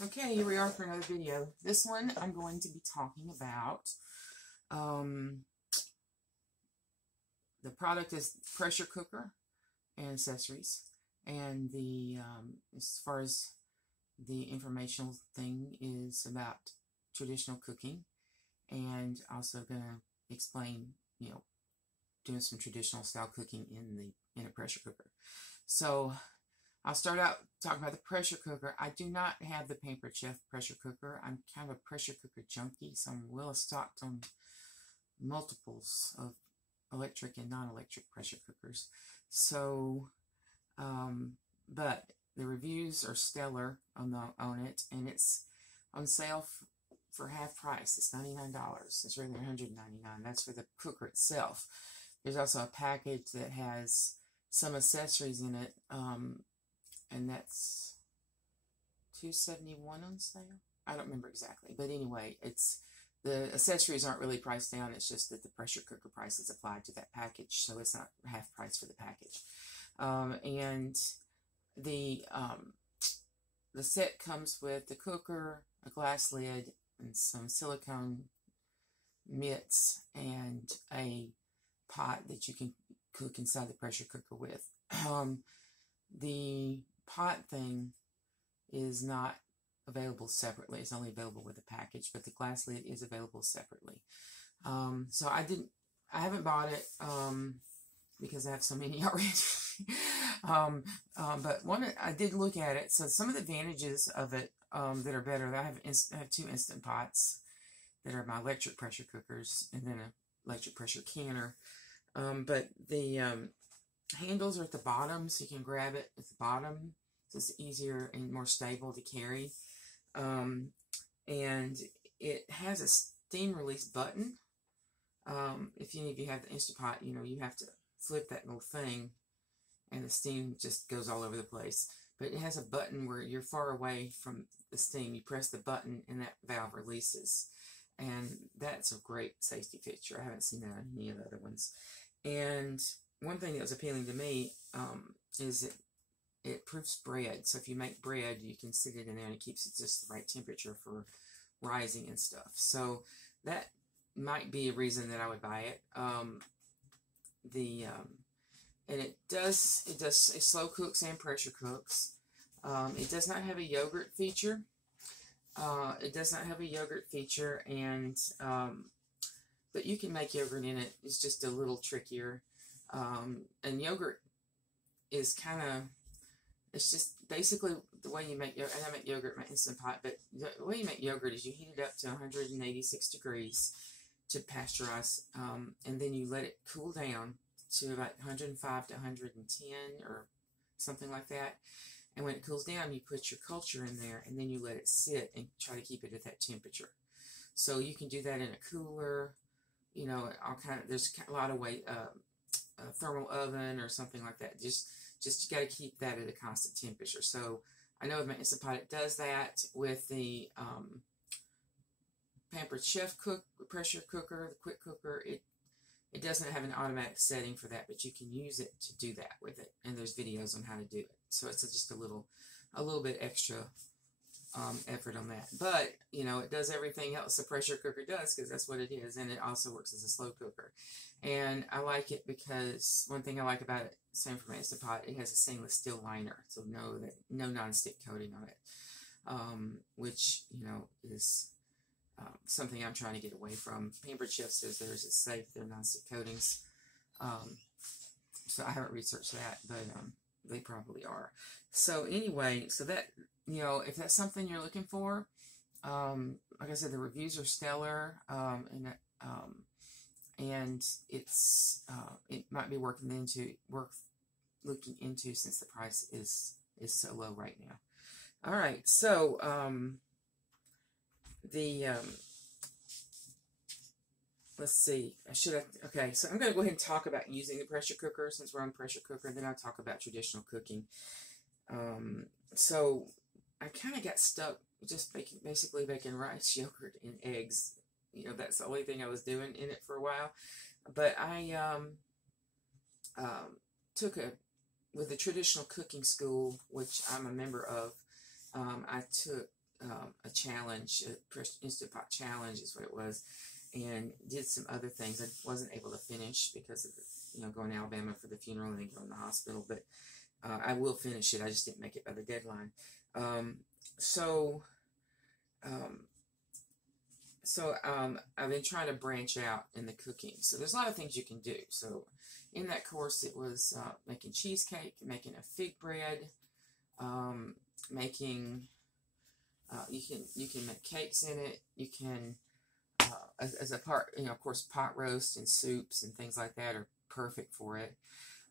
Okay, here we are for another video. This one I'm going to be talking about, the product is pressure cooker and accessories. And as far as the informational thing is about traditional cooking, and also going to explain, doing some traditional style cooking in a pressure cooker. So I'll start out talking about the pressure cooker. I do not have the Pampered Chef pressure cooker. I'm kind of a pressure cooker junkie, so I'm well stocked on multiples of electric and non-electric pressure cookers. So, but the reviews are stellar on it, and it's on sale for half price. It's $99. It's really $199. That's for the cooker itself. There's also a package that has some accessories in it, and that's $271 on sale. I don't remember exactly, but anyway, the accessories aren't really priced down. It's just that the pressure cooker price is applied to that package, so it's not half price for the package. And the set comes with the cooker, a glass lid, and some silicone mitts, and a pot that you can cook inside the pressure cooker with. The pot thing is not available separately. It's only available with a package, but the glass lid is available separately. So I haven't bought it because I have so many already. But I did look at it. So some of the advantages of it that are better, I have two Instant Pots that are my electric pressure cookers, and then an electric pressure canner. But the handles are at the bottom, so you can grab it at the bottom, so it's easier and more stable to carry. And it has a steam release button. If any of you have the Instant Pot, you have to flip that little thing, and the steam just goes all over the place. But it has a button where you're far away from the steam. You press the button, and that valve releases. And that's a great safety feature. I haven't seen that on any of the other ones. And one thing that was appealing to me is it proofs bread. So if you make bread, you can sit it in there, and it keeps it just the right temperature for rising and stuff. So that might be a reason that I would buy it. And it slow cooks and pressure cooks. It does not have a yogurt feature. And but you can make yogurt in it. It's just a little trickier. And yogurt is it's just basically the way you make yogurt. And I make yogurt in my Instant Pot, but the way you make yogurt is you heat it up to 186 degrees to pasteurize, and then you let it cool down to about 105 to 110 or something like that. And when it cools down, you put your culture in there, and then you let it sit and try to keep it at that temperature. So you can do that in a cooler, there's a lot of way, a thermal oven or something like that. Just you got to keep that at a constant temperature. So I know with my Instant Pot it does that. With the Pampered Chef pressure cooker, the quick cooker, it doesn't have an automatic setting for that, but you can use it to do that with it, and there's videos on how to do it. So it's just a little bit extra effort on that. But it does everything else a pressure cooker does, because that's what it is, and it also works as a slow cooker. And I like it because one thing I like about it, same for my Instant Pot, it has a stainless steel liner, so no non-stick coating on it, which is something I'm trying to get away from. Pampered Chef says theirs is safe, they're non-stick coatings. So I haven't researched that, but they probably are. So anyway, so that, if that's something you're looking for, like I said, the reviews are stellar, and it might be worth looking into, since the price is so low right now. All right, so let's see. Okay, so I'm going to go ahead and talk about using the pressure cooker, since we're on pressure cooker, and then I'll talk about traditional cooking. So I kind of got stuck just basically making rice, yogurt, and eggs. That's the only thing I was doing in it for a while. But I took with the traditional cooking school, which I'm a member of, I took a challenge, Instant Pot challenge is what it was, and did some other things. I wasn't able to finish because of going to Alabama for the funeral and then going to the hospital, but I will finish it. I just didn't make it by the deadline. So I've been trying to branch out in the cooking. So there's a lot of things you can do. So in that course, it was making cheesecake, making a fig bread, making you can make cakes in it. You can as a part, of course, pot roast and soups and things like that are perfect for it.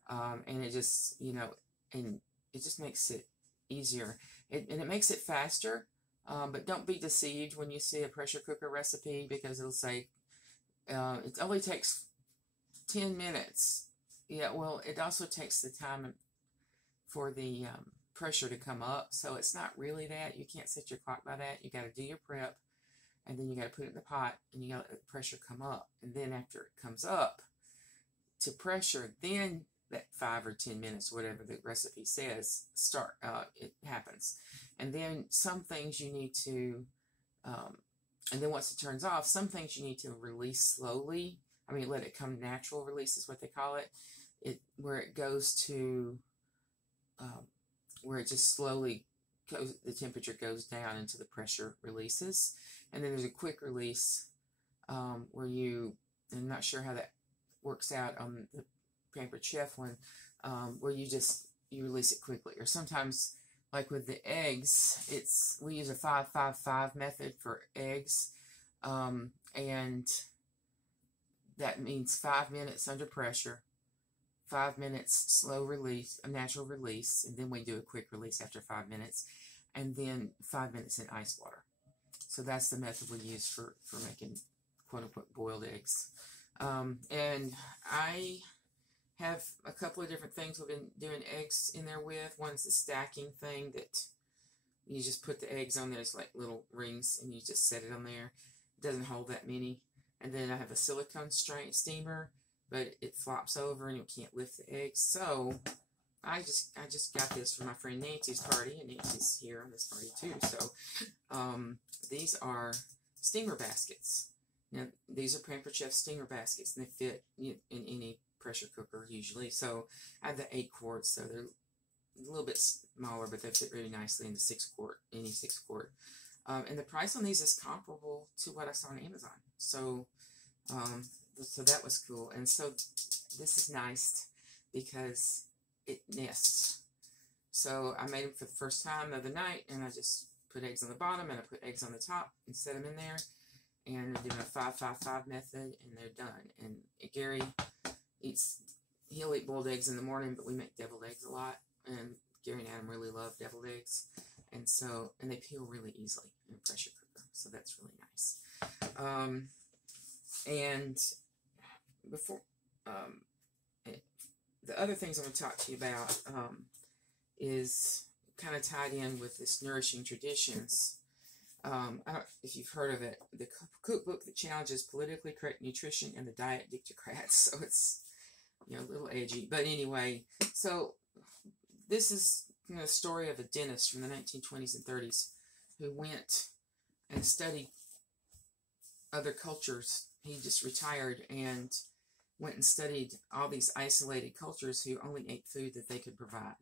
And it just and it just makes it easier. And it makes it faster. But don't be deceived when you see a pressure cooker recipe, because it'll say it only takes 10 minutes. Yeah, well, it also takes the time for the pressure to come up, so it's not really that. You can't set your clock by that. You got to do your prep, and then you got to put it in the pot, and you got to let the pressure come up. And then after it comes up to pressure, then that 5 or 10 minutes, whatever the recipe says, it happens. And then some things you need to, and then once it turns off, some things you need to release slowly. I mean, let it come natural release is what they call it. Where it goes to, where it just slowly goes, the temperature goes down into the pressure releases. And then there's a quick release where I'm not sure how that works out on the Pampered Chef one, where you release it quickly. Or sometimes, like with the eggs, we use a 5-5-5 method for eggs, and that means 5 minutes under pressure, 5 minutes slow release, a natural release, and then we do a quick release after 5 minutes, and then 5 minutes in ice water. So that's the method we use for making quote-unquote boiled eggs. And I have a couple of different things we've been doing eggs in there with. One's the stacking thing that you just put the eggs on there. It's like little rings, and you just set it on there. It doesn't hold that many. And then I have a silicone steamer, but it flops over and you can't lift the eggs. So I just got this for my friend Nancy's party, and Nancy's here on this party too. So these are steamer baskets. Now, these are Pampered Chef steamer baskets, and they fit in any pressure cooker usually. So I have the 8 quarts, so they're a little bit smaller, but they fit really nicely in the 6 quart, any 6 quart. And the price on these is comparable to what I saw on Amazon. So, so that was cool. And so this is nice because it nests. So I made them for the first time the other night, and I just put eggs on the bottom and I put eggs on the top and set them in there. And I'm doing a 5-5-5 method, and they're done. And Gary he'll eat boiled eggs in the morning, but we make deviled eggs a lot, and Gary and Adam really love deviled eggs, and they peel really easily in a pressure cooker, so that's really nice. And before the other things I'm going to talk to you about is kind of tied in with this Nourishing Traditions. I don't know if you've heard of it, the cookbook that challenges politically correct nutrition and the diet dictocrats. So it's a little edgy, but anyway. So this is the story of a dentist from the 1920s and 30s who went and studied other cultures. He just retired and went and studied all these isolated cultures who only ate food that they could provide,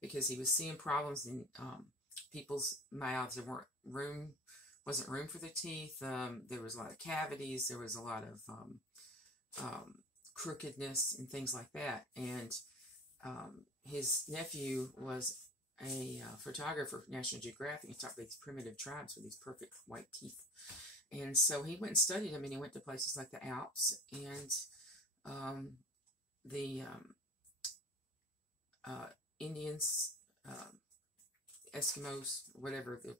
because he was seeing problems in people's mouths. There wasn't room for their teeth. There was a lot of cavities. There was a lot of crookedness and things like that. And his nephew was a photographer for National Geographic. He talked about these primitive tribes with these perfect white teeth. And so he went and studied them, and he went to places like the Alps and the Indians, Eskimos, whatever the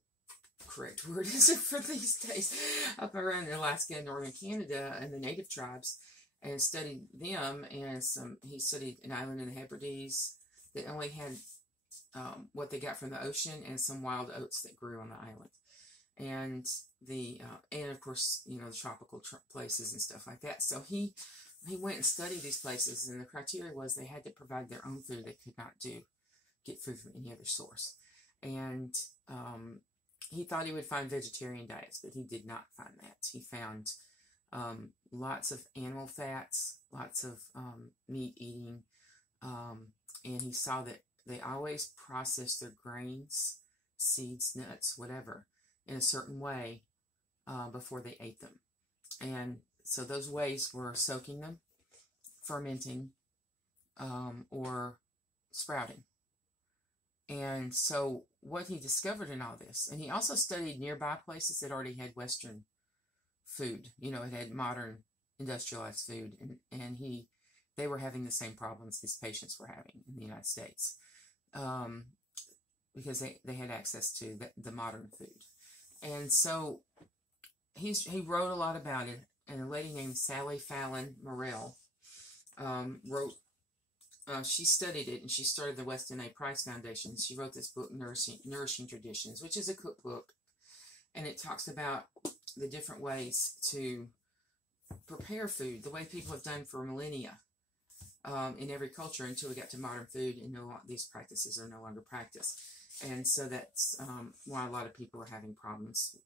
correct word is for these days, up around Alaska and northern Canada, and the native tribes, and studied them. And he studied an island in the Hebrides that only had what they got from the ocean and some wild oats that grew on the island, and and of course the tropical places and stuff like that. So he went and studied these places, and the criteria was they had to provide their own food. They could not get food from any other source. And he thought he would find vegetarian diets, but he did not find that. He found lots of animal fats, lots of meat eating, and he saw that they always processed their grains, seeds, nuts, whatever, in a certain way before they ate them. And so those ways were soaking them, fermenting, or sprouting. And so what he discovered in all this, and he also studied nearby places that already had Western food, it had modern industrialized food, and they were having the same problems his patients were having in the United States, because they had access to the modern food. And so he wrote a lot about it, and a lady named Sally Fallon Morell wrote. She studied it, and she started the Westin A. Price Foundation. She wrote this book, Nourishing Traditions, which is a cookbook, and it talks about the different ways to prepare food, the way people have done for millennia in every culture until we got to modern food, and these practices are no longer practiced. And so that's why a lot of people are having problems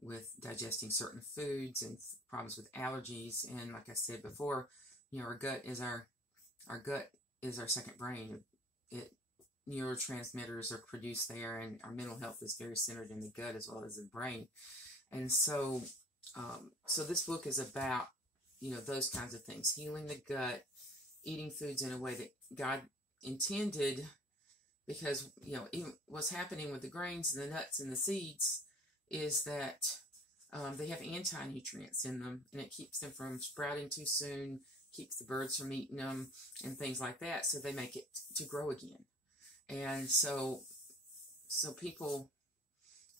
with digesting certain foods and problems with allergies. And like I said before, our gut is our second brain. Neurotransmitters are produced there, and our mental health is very centered in the gut as well as the brain. And so, so this book is about, those kinds of things, healing the gut, eating foods in a way that God intended, because, even what's happening with the grains and the nuts and the seeds is that they have anti-nutrients in them, and it keeps them from sprouting too soon, keeps the birds from eating them and things like that, so they make it to grow again. And so people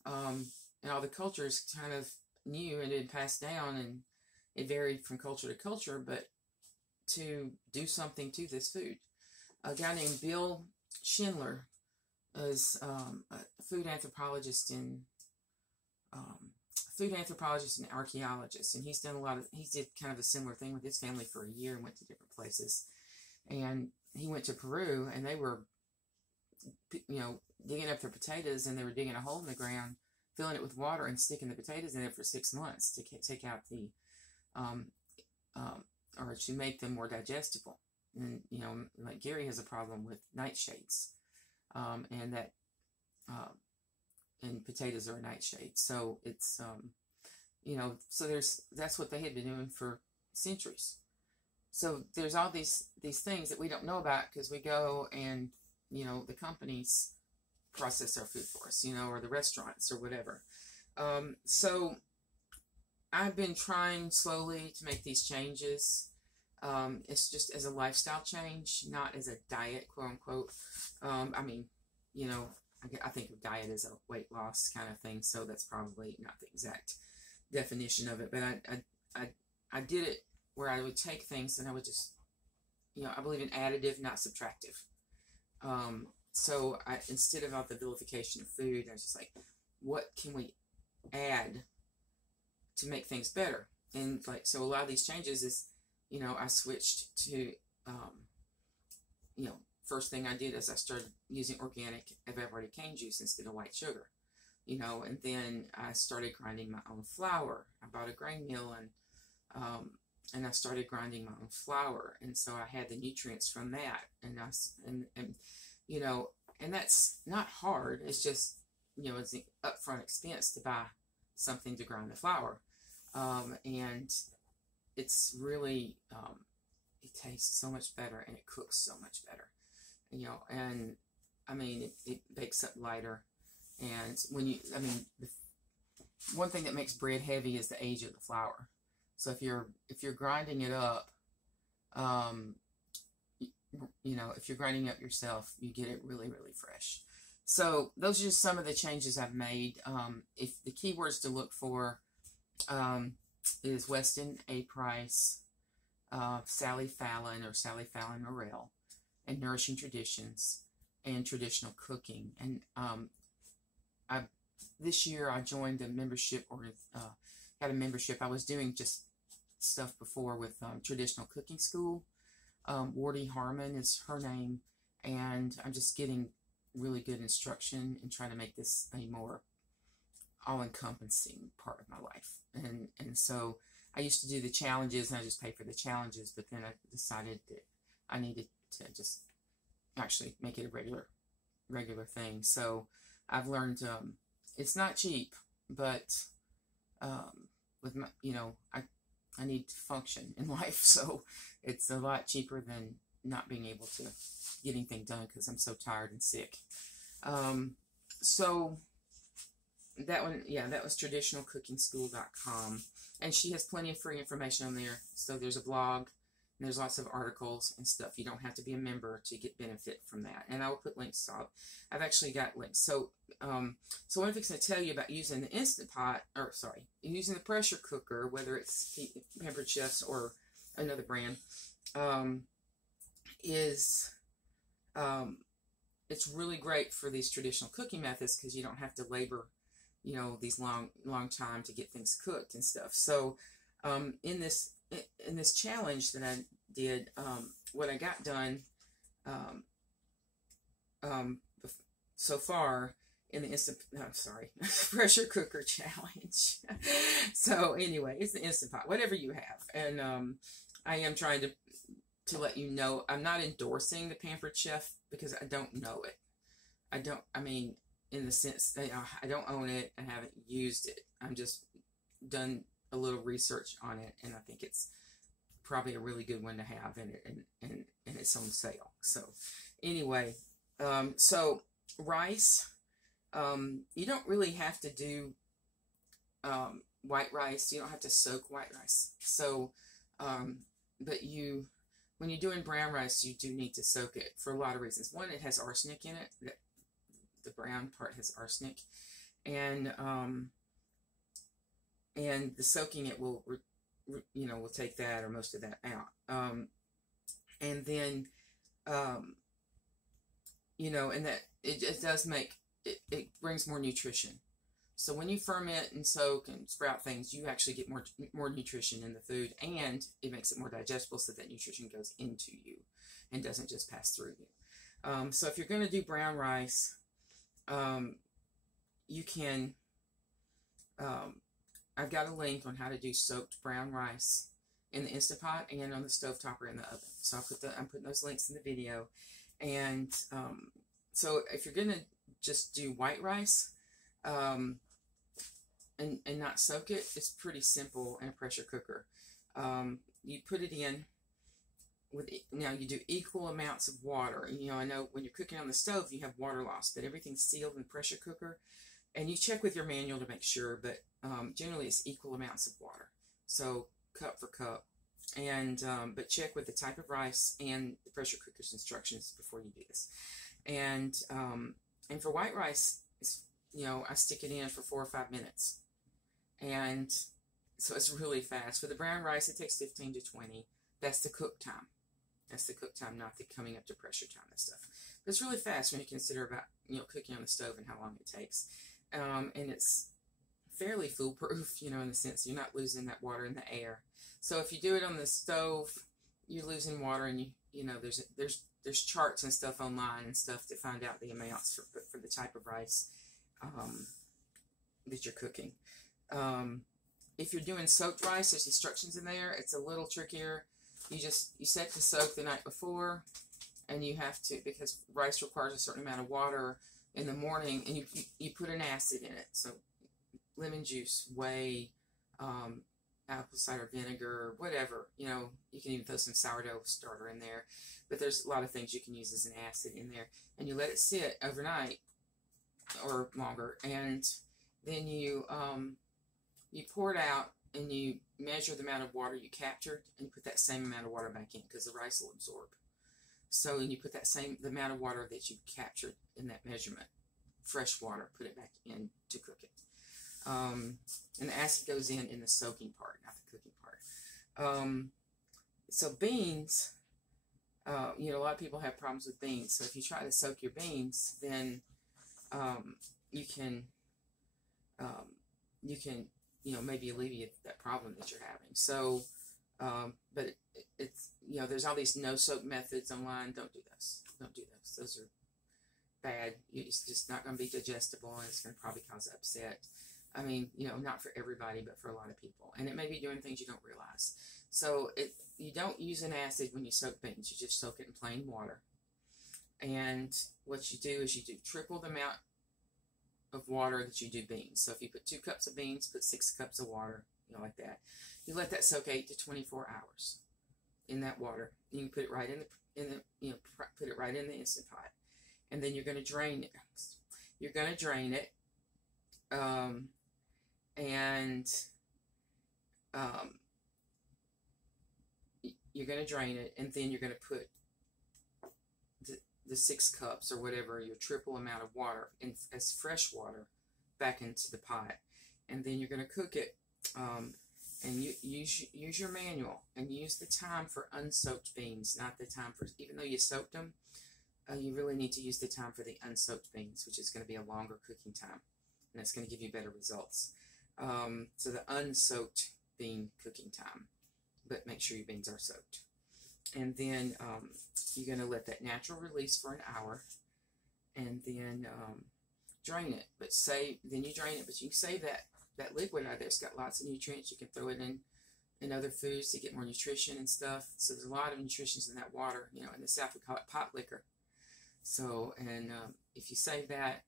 in all the cultures kind of knew, and it had passed down, and it varied from culture to culture, but to do something to this food. A guy named Bill Schindler is a food anthropologist and archaeologist, and he did kind of a similar thing with his family for a year and went to different places. And he went to Peru, and they were, digging up their potatoes, and they were digging a hole in the ground, filling it with water, and sticking the potatoes in it for 6 months to take out the, or to make them more digestible. And, like Gary has a problem with nightshades, and that, and potatoes are a nightshade. So it's, so that's what they had been doing for centuries. So there's all these things that we don't know about because we go and, the companies process our food for us, or the restaurants or whatever. So I've been trying slowly to make these changes. It's just as a lifestyle change, not as a diet, quote unquote. I think of diet as a weight loss kind of thing, so that's probably not the exact definition of it. But I did it where I would take things and I would just, I believe in additive, not subtractive. So instead of the vilification of food, I was just like, what can we add to make things better? And so a lot of these changes is, I switched to, first thing I did is I started using organic evaporated cane juice instead of white sugar, and then I started grinding my own flour. I bought a grain mill, and I started grinding my own flour, and so I had the nutrients from that, and and that's not hard. It's just, it's an upfront expense to buy something to grind the flour, and it's really, it tastes so much better, and it cooks so much better, and it bakes up lighter. And the one thing that makes bread heavy is the age of the flour. So if you're grinding it up, if you're grinding up yourself, you get it really, really fresh. So those are just some of the changes I've made. If the keywords to look for is Westin A. Price, Sally Fallon or Sally Fallon Morell, and Nourishing Traditions, and Traditional Cooking. And this year I joined a membership, or got a membership. I was doing just stuff before with Traditional Cooking School. Wardy Harmon is her name, and I'm just getting really good instruction and trying to make this a more all-encompassing part of my life. And so I used to do the challenges, and I just paid for the challenges, but then I decided that I needed to just actually make it a regular thing. So I've learned it's not cheap, but with my, I need to function in life, so it's a lot cheaper than not being able to get anything done because I'm so tired and sick. So that one, yeah, that was traditionalcookingschool.com, and she has plenty of free information on there. So there's a blog, and there's lots of articles and stuff. You don't have to be a member to get benefit from that, and I will put links up. I've actually got links. So so what I'm fixing to tell you about using the Instant Pot, or sorry, using the pressure cooker, whether it's Pampered Chefs or another brand, is it's really great for these traditional cooking methods because you don't have to labor, these long time to get things cooked and stuff. So in this challenge that I did, what I got done so far in the pressure cooker challenge. So anyway, it's the Instant Pot, whatever you have. And I am trying to let you know, I'm not endorsing the Pampered Chef because I don't know it. I mean, in the sense that I don't own it and haven't used it. I'm just done a little research on it, and I think it's probably a really good one to have, and it's on sale. So anyway, so rice, you don't really have to do white rice. You don't have to soak white rice. So, but when you're doing brown rice, you do need to soak it for a lot of reasons. One, it has arsenic in it. The brown part has arsenic, and the soaking it will take that or most of that out. And then, and that it does make, it brings more nutrition. So when you ferment and soak and sprout things, you actually get more nutrition in the food, and it makes it more digestible so that nutrition goes into you and doesn't just pass through you. So if you're going to do brown rice, you can, I've got a link on how to do soaked brown rice in the Instant Pot and on the stovetop or in the oven. So I'm putting those links in the video. And so if you're going to just do white rice, and not soak it, it's pretty simple in a pressure cooker. You put it in now you do equal amounts of water. I know when you're cooking on the stove, you have water loss, but everything's sealed in the pressure cooker. And you check with your manual to make sure, but generally it's equal amounts of water. So cup for cup. And but check with the type of rice and the pressure cooker's instructions before you do this. And for white rice, it's, I stick it in for 4 or 5 minutes. And so it's really fast. For the brown rice, it takes 15 to 20. That's the cook time. That's the cook time, not the coming up to pressure time and stuff. But it's really fast when you consider about, cooking on the stove and how long it takes. And it's fairly foolproof, in the sense you're not losing that water in the air. So if you do it on the stove, you're losing water, and there's charts and stuff online and stuff to find out the amounts for the type of rice that you're cooking. If you're doing soaked rice, there's instructions in there. It's a little trickier. You set to soak the night before, and you have to, because rice requires a certain amount of water in the morning, and you put an acid in it. So lemon juice, whey, apple cider vinegar, whatever. You can even throw some sourdough starter in there. But there's a lot of things you can use as an acid in there. And you let it sit overnight or longer, and then you pour it out, and you measure the amount of water you captured, and you put that same amount of water back in, because the rice will absorb. So, and you put the amount of water that you captured in that measurement, fresh water, put it back in to cook it. And the acid goes in the soaking part, not the cooking part. So beans, a lot of people have problems with beans. So if you try to soak your beans, then you can maybe alleviate that problem that you're having. So, but it's, there's all these no-soak methods online. Don't do those. Don't do those. Those are bad. It's just not going to be digestible, and it's going to probably cause upset. I mean, you know, not for everybody, but for a lot of people. And it may be doing things you don't realize. So you don't use an acid when you soak beans. You just soak it in plain water. And what you do is you do triple the amount of water that you do beans. So if you put 2 cups of beans, put 6 cups of water, you know, like that. You let that soak 8 to 24 hours in that water. You can put it right put it right in the Instant Pot. And then you're going to drain it. You're going to drain it. You're going to drain it, and then you're going to put the 6 cups or whatever, your triple amount of water as fresh water back into the pot. And then you're going to cook it, and you use your manual, and use the time for unsoaked beans, not the time for, even though you soaked them, you really need to use the time for the unsoaked beans, which is going to be a longer cooking time, and that's going to give you better results. So the unsoaked bean cooking time, but make sure your beans are soaked. And then you're going to let that natural release for an hour, and then drain it. But then you drain it, but you can save that liquid out there. It's got lots of nutrients. You can throw it in other foods to get more nutrition and stuff. So there's a lot of nutrition in that water. You know, in the South we call it pot liquor. So, and if you save that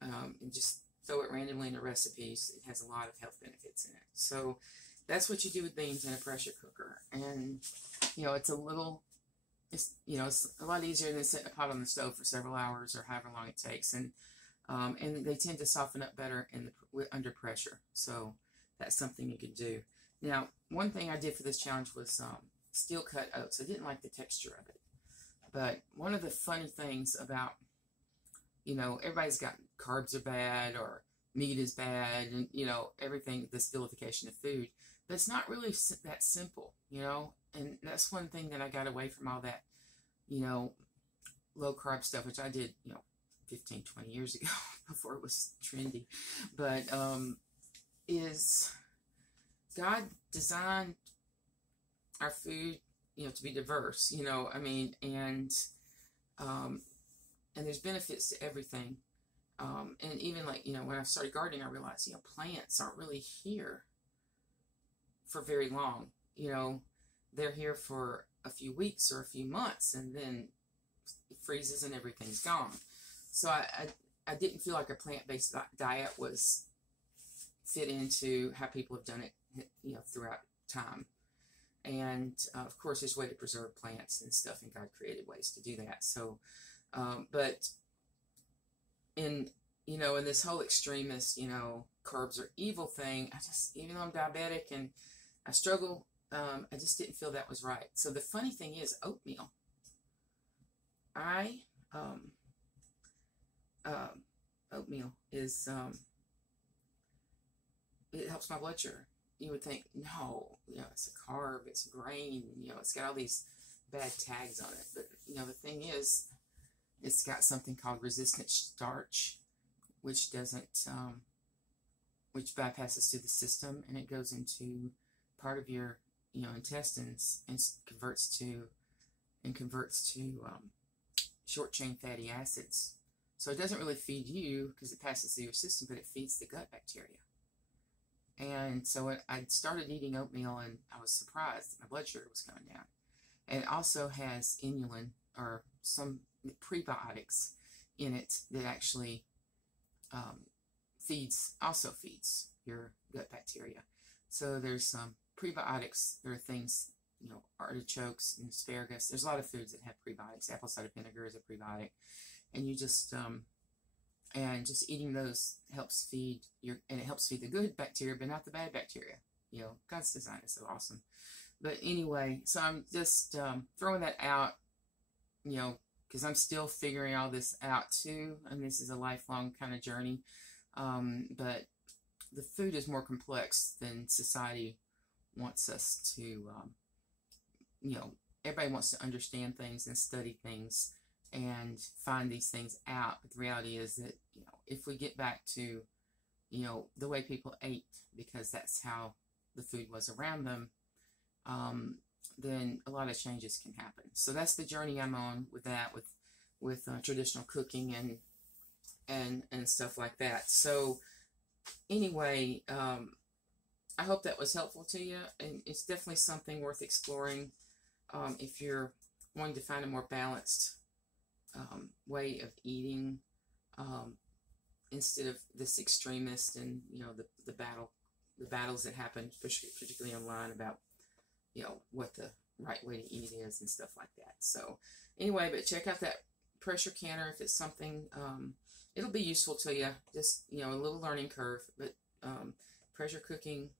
and just throw it randomly in the recipes, it has a lot of health benefits in it. So that's what you do with beans in a pressure cooker. And, you know, it's a lot easier than setting a pot on the stove for several hours or however long it takes. And they tend to soften up better under pressure. So that's something you can do. Now, one thing I did for this challenge was steel cut oats. I didn't like the texture of it. But one of the funny things about, you know, everybody's got carbs are bad or meat is bad and, you know, everything, the stilification of food. But it's not really that simple, you know. And that's one thing that I got away from all that, you know, low carb stuff, which I did, you know, 15, 20 years ago before it was trendy. But is God designed our food, you know, to be diverse, you know, I mean, and there's benefits to everything. And even like, you know, when I started gardening, I realized, you know, plants aren't really here for very long. You know, they're here for a few weeks or a few months, and then it freezes and everything's gone. So I didn't feel like a plant-based diet was fit into how people have done it, you know, throughout time. And of course, there's a way to preserve plants and stuff, and God created ways to do that. So, but in, you know, in this whole extremist, you know, carbs are evil thing, even though I'm diabetic and I struggle, I just didn't feel that was right. So the funny thing is oatmeal. Oatmeal is, it helps my blood sugar. You would think, no, you know, it's a carb, it's grain, you know, it's got all these bad tags on it. But, you know, the thing is, it's got something called resistant starch, which doesn't, which bypasses through the system, and it goes into part of your, you know, intestines and converts to short chain fatty acids. So it doesn't really feed you because it passes through your system, but it feeds the gut bacteria. And so I started eating oatmeal, and I was surprised that my blood sugar was going down. And it also has inulin or some prebiotics in it that actually feeds your gut bacteria. So there's some prebiotics. There are things, you know, artichokes and asparagus. There's a lot of foods that have prebiotics. Apple cider vinegar is a prebiotic. And you just and just eating those helps feed and it helps feed the good bacteria, but not the bad bacteria. You know, God's design is so awesome. But anyway, so I'm just throwing that out, you know, because I'm still figuring all this out too, and this is a lifelong kind of journey. But the food is more complex than society wants us to, you know, everybody wants to understand things and study things and find these things out. But the reality is that, you know, if we get back to, you know, the way people ate, because that's how the food was around them, then a lot of changes can happen. So that's the journey I'm on with that, with traditional cooking and stuff like that. So anyway, I hope that was helpful to you, and it's definitely something worth exploring if you're wanting to find a more balanced way of eating instead of this extremist and the battles that happen, particularly online, about what the right way to eat is and stuff like that. So anyway, but check out that pressure canner if it's something. It'll be useful to you. Just a little learning curve, but pressure cooking,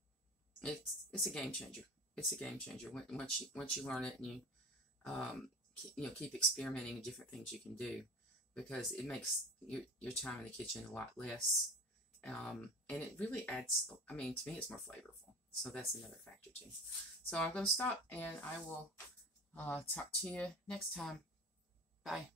it's a game changer. It's a game changer once you learn it, and you keep experimenting with different things you can do, because it makes your time in the kitchen a lot less, and it really adds. I mean, to me, it's more flavorful. So that's another factor too. So I'm going to stop, and I will talk to you next time. Bye.